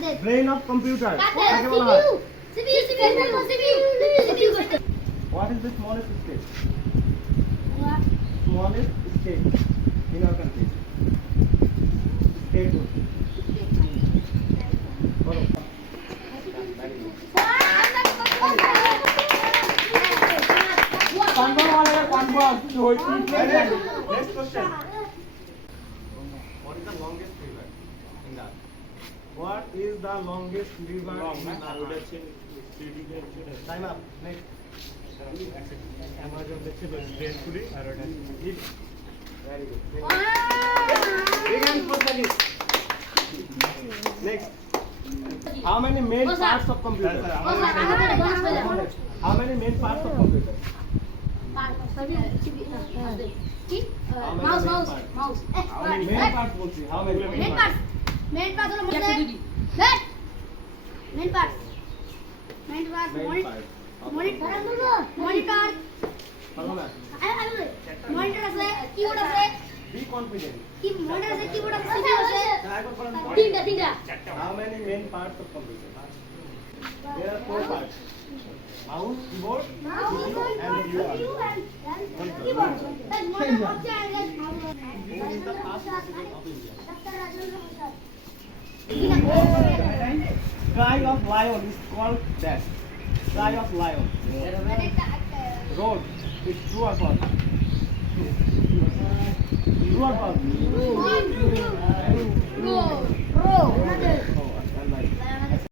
Brain of computer. What is the smallest state? Smallest state in our country. State. Follow. Next question. What is the longest river in the earth? What is the longest river in the earth? Time up. Next. Amazon gracefully. Very good. Big hand for Sajid. Next. How many main parts of computer? How many main parts of computer? Mouse. How many main parts বলছি? How many main parts? Main parts হলো মধ্যে main parts Main parts. monitor Follow না? monitor আছে keyboard আছে Be confident. কি monitor আছে keyboard আছে CPU আছে তিনটা How many main parts of computer? There are 4 parts. Mouse, keyboard, CPU, and keyboard. Who is the first president of India? Cry of lion is called that. Cry of lion. Road. It's true or false? True or false? Bro.